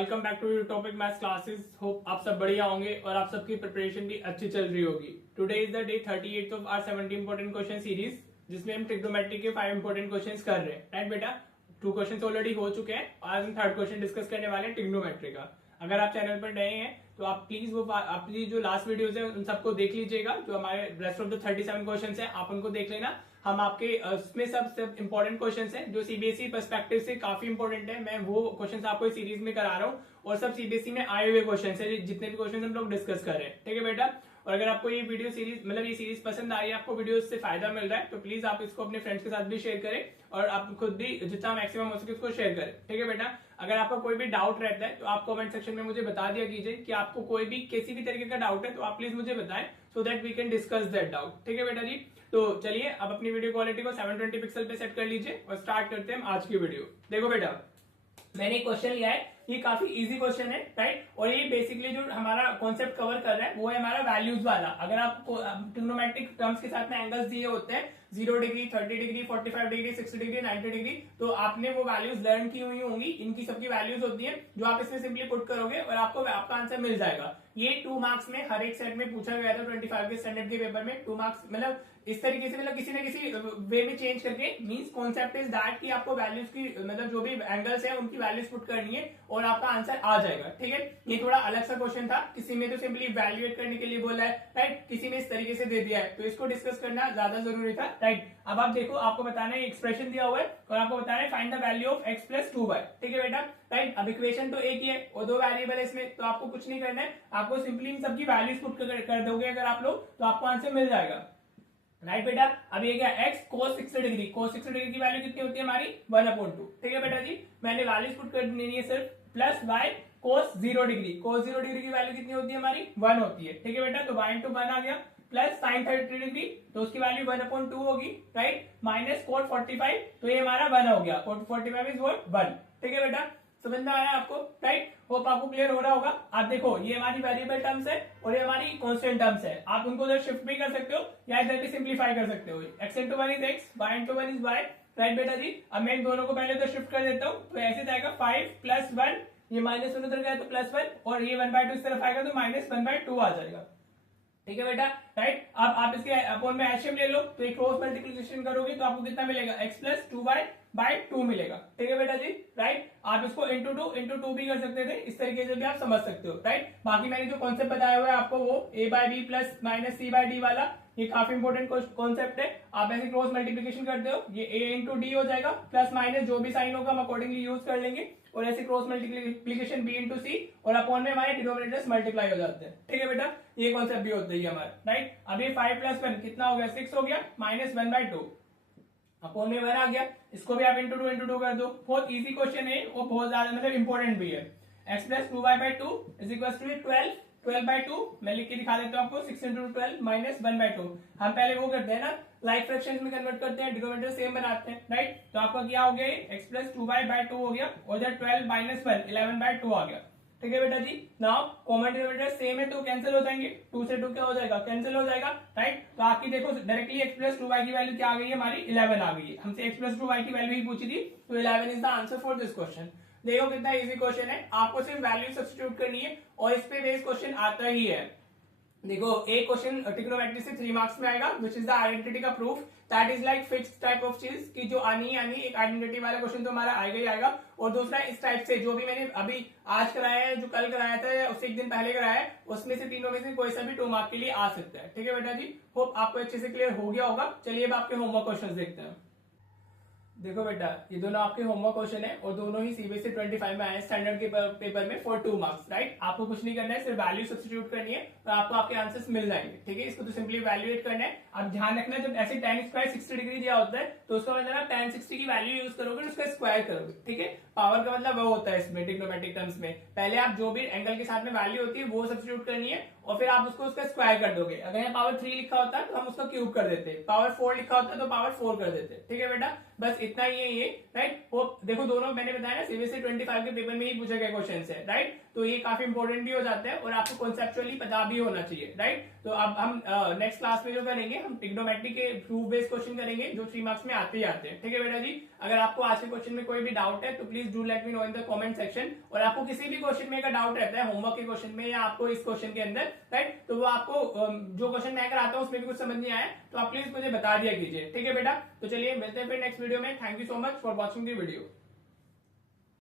Welcome back to your topic maths classes. Hope आप सब बढ़िया होंगे और आप सबकी प्रिपरेशन भी अच्छी चल रही होगी। Today is the day 38 of our 70 important question series, जिसमें हम ट्रिग्नोमेट्री के 5 इंपॉर्टेंट क्वेश्चंस कर रहे हैं। राइट बेटा, 2 क्वेश्चंस ऑलरेडी हो चुके हैं। आज हम 3rd क्वेश्चन डिस्कस करने वाले हैं ट्रिग्नोमेट्री का। अगर आप चैनल पर नए हैं तो आप प्लीज वो अपनी जो लास्ट वीडियोस है उन सबको देख लीजिएगा। जो हमारे रेस्ट ऑफ द 37 क्वेश्चंस है आप उनको देख लेना। हम आपके उसमें सब इंपॉर्टेंट क्वेश्चंस हैं जो सीबीएसई पर्सपेक्टिव से काफी इंपॉर्टेंट है। मैं वो क्वेश्चंस आपको इस सीरीज में करा रहा हूँ और सब सीबीएसई में आए हुए क्वेश्चंस है, जितने भी क्वेश्चंस हम लोग डिस्कस कर रहे हैं। ठीक है बेटा, और अगर आपको ये वीडियो सीरीज ये सीरीज पसंद आ रही है, आपको वीडियो से फायदा मिल रहा है, तो प्लीज आप इसको अपने फ्रेंड्स के साथ भी शेयर करें और आप खुद भी जितना मैक्सिमम हो सके उसको शेयर करें। ठीक है बेटा, अगर आपका कोई भी डाउट रहता है तो आप कमेंट सेक्शन में मुझे बता दिया कीजिए कि आपको कोई भी किसी भी तरीके का डाउट है, तो आप प्लीज मुझे बताएं so that we can discuss that doubt. ठीक है बेटा जी, तो चलिए अब अपनी वीडियो क्वालिटी को 720 पिक्सल पे सेट कर लीजिए और स्टार्ट करते हैं आज की वीडियो। देखो बेटा, मैंने एक क्वेश्चन लिया है, ये काफी इजी क्वेश्चन है राइट, और ये बेसिकली जो हमारा कॉन्सेप्ट कवर कर रहा है वो है हमारा वैल्यूज वाला। अगर आपको ट्रिग्नोमेट्रिक टर्म्स के साथ में एंगल्स दिए होते हैं 0 degree, 30 degree, 45 degree, 60 degree, 90 degree, तो आपने वो वैल्यूज लर्न की हुई होंगी। इनकी सबकी वैल्यूज होती है जो आप इसमें सिंपली पुट करोगे और आपको आपका आंसर मिल जाएगा। ये 2 मार्क्स में हर एक सेट में पूछा गया था 25 के स्टैंडर्ड के पेपर में। 2 मार्क्स मतलब इस तरीके से, मतलब किसी न किसी वे में चेंज करके, मींस कॉन्सेप्ट इज दैट कि आपको वैल्यूज की मतलब जो भी एंगल्स है उनकी वैल्यूज पुट करनी है और आपका आंसर आ जाएगा। ठीक है, ये थोड़ा अलग सा क्वेश्चन था। किसी में तो सिंपली वैल्यूएट करने के लिए बोला है राइट, किसी में इस तरीके से दे दिया है, तो इसको डिस्कस करना ज्यादा जरूरी था राइट। अब आप देखो, आपको बताना है एक्सप्रेशन दिया हुआ है और आपको बताना है find the value of x plus 2y। ठीक है बेटा राइट, अब इक्वेशन तो एक ही है और 2 वेरिएबल है इसमें, तो आपको कुछ नहीं करना है, आपको सिंपली इन सबकी वैल्यूज पुट कर दोगे अगर आप लोग, तो आपको आंसर मिल जाएगा राइट बेटा। अब ये क्या, x cos 60 degree, cos 60 degree की वैल्यू कितनी होती है हमारी 1/2। ठीक है बेटा जी, मैंने वैल्यूज पुट कर देनी है सिर्फ, plus y cos 0 degree, cos 0 degree की वैल्यू कितनी होती है हमारी 1 होती है। ठीक है बेटा, तो y into 1 आ गया, प्लस sin 30 डिग्री तो उसकी वैल्यू 1/2 होगी राइट, माइनस cot 45 तो ये हमारा 1 हो गया, cot 45 इज व्हाट 1। ठीक है बेटा, समझ में आया आपको राइट, होप आपको क्लियर हो रहा होगा। आप देखो, ये हमारी वेरिएबल टर्म्स है और ये हमारी कांस्टेंट टर्म्स है। आप उनको इधर शिफ्ट भी कर सकते हो या इधर भी सिंप्लीफाई कर सकते हो। x into 1 is x, y into 1 is y right बेटा जी। अब मैं इन दोनों को पहले उधर शिफ्ट कर देता हूँ, तो ऐसे जाएगा 5 प्लस 1, ये माइनस 1 उधर गया तो प्लस 1, और ये 1/2 इस तरफ आएगा तो माइनस 1/2 आ जाएगा। ठीक है बेटा राइट, अब आप इसके अपोन में एलसीएम ले लो, तो एक क्रॉस मल्टीप्लिकेशन करोगे तो आपको कितना मिलेगा, x प्लस 2y/2 मिलेगा। ठीक है बेटा जी राइट, आप इसको इंटू 2 भी कर सकते थे, इस तरीके से भी आप समझ सकते हो राइट। बाकी मैंने जो कॉन्सेप्ट बताया हुआ है आपको, वो a/b प्लस माइनस c/d वाला, ये काफी इंपॉर्टेंट कॉन्सेप्ट है। आप ऐसे क्रॉस मल्टीप्लिकेशन करते हो, ये a इंटू डी हो जाएगा, प्लस माइनस जो भी साइन होगा हम अकॉर्डिंगली यूज कर लेंगे, और ऐसे क्रॉस मल्टीप्लिकेशन b इंटू सी, और अपॉन में हमारे डिनोमिनेटर्स मल्टीप्लाई हो जाते हैं। ठीक है बेटा, ये कॉन्सेप्ट भी होता है हमारा राइट। अब ये 5 प्लस 1 कितना हो गया, 6 हो गया, माइनस 1/2 अपॉन में 1 आ गया, इसको भी आप इंटू 2 कर दो। बहुत इजी क्वेश्चन है और बहुत ज्यादा मतलब इंपॉर्टेंट भी है। x plus 2y/2 is equal to 12/2, मैं लिख के दिखा देता हूँ आपको, 6 into 12 माइनस 1/2। हम पहले वो करते हैं ना, लाइक फ्रैक्शन में कन्वर्ट करते हैं, डिनोमिनेटर सेम बनाते हैं राइट। तो आपका क्या हो गया, x प्लस 2y/2 हो गया, और इधर 12 माइनस 1 11/2 आ गया। ठीक है बेटा जी, नाउ कॉमन डिनोमिनेटर सेम है तो कैंसिल हो जाएंगे, 2 से 2 क्या हो जाएगा, कैंसिल हो जाएगा राइट। तो आपकी देखो डायरेक्टली x प्लस 2y की वैल्यू क्या आ गई है हमारी 11 आ गई है। हमसे x प्लस 2y की वैल्यू ही पूछी थी, तो 11 is the answer for this question. देखो कितना इजी क्वेश्चन है, आपको सिर्फ वैल्यू सब्स्टिट्यूट करनी है और इस पे बेस्ड क्वेश्चन आता ही है। देखो एक क्वेश्चन ट्रिग्नोमेट्री से 3 मार्क्स में आएगा, विच इज द आइडेंटिटी का proof, that is like fixed type of चीज की जो आनी एक आइडेंटिटी वाला क्वेश्चन तो हमारा आएगा ही आएगा। और दूसरा इस टाइप से जो भी मैंने अभी आज कराया है, जो कल कराया था या उससे एक दिन पहले कराया है, उसमें से तीनों में से कोई सा भी 2 मार्क के लिए आ सकता है। ठीक है बेटा जी, होप आपको अच्छे से क्लियर हो गया होगा। चलिए अब आपके होमवर्क क्वेश्चन देखते हैं। देखो बेटा, ये दोनों आपके होमवर्क क्वेश्चन है और दोनों ही सीबीएसई 25 में आए स्टैंडर्ड के पेपर में फॉर 2 मार्क्स राइट। आपको कुछ नहीं करना है, सिर्फ वैल्यू सब्स्टिट्यूट करनी है और आपको आपके आंसर्स मिल जाएंगे। ठीक है, इसको तो सिंपली वैल्यूएट करना है। अब ध्यान रखना, जब ऐसे tan स्क्वायर 60 डिग्री दिया होता है तो उसका मतलब आप tan 60 की वैल्यू यूज करोगे, उसका स्क्वायर करोगे। ठीक है, पावर का मतलब वो होता है इसमें ट्रिग्नोमेट्रिक टर्म्स में, पहले आप जो भी एंगल के साथ में वैल्यू होती है वो सब्स्टिट्यूट करनी है और फिर आप उसको उसका स्क्वायर कर दोगे। अगर यहाँ पावर 3 लिखा होता है तो हम उसका क्यूब कर देते, पावर 4 लिखा होता है तो पावर 4 कर देते। ठीक है बेटा, बस इतना ही है ये राइट। वो देखो दोनों मैंने बताया ना सीबीएसई 25 के पेपर में ही पूछे गए क्वेश्चन है राइट। तो ये काफी इंपॉर्टेंट भी हो जाता है और आपको कॉन्सेप्चुअली पता भी होना चाहिए, राइट। तो अब हम नेक्स्ट क्लास में जो करेंगे, हम ट्रिग्नोमेट्री के प्रूफ बेस्ड क्वेश्चन करेंगे जो 3 मार्क्स में आते ही आते हैं। ठीक है बेटा जी, अगर आपको आज के क्वेश्चन में कोई भी डाउट है तो please do let me know in the comment section. और आपको किसी भी क्वेश्चन में अगर डाउट रहता है, होमवर्क के क्वेश्चन में या आपको इस क्वेश्चन के अंदर, राइट, तो वो आपको जो क्वेश्चन मैं कराता हूँ उसमें भी कुछ समझ नहीं आया तो आप प्लीज मुझे बता दिया कीजिए। ठीक है बेटा, तो चलिए मिलते हैं फिर नेक्स्ट वीडियो में। Thank you so much for watching the video.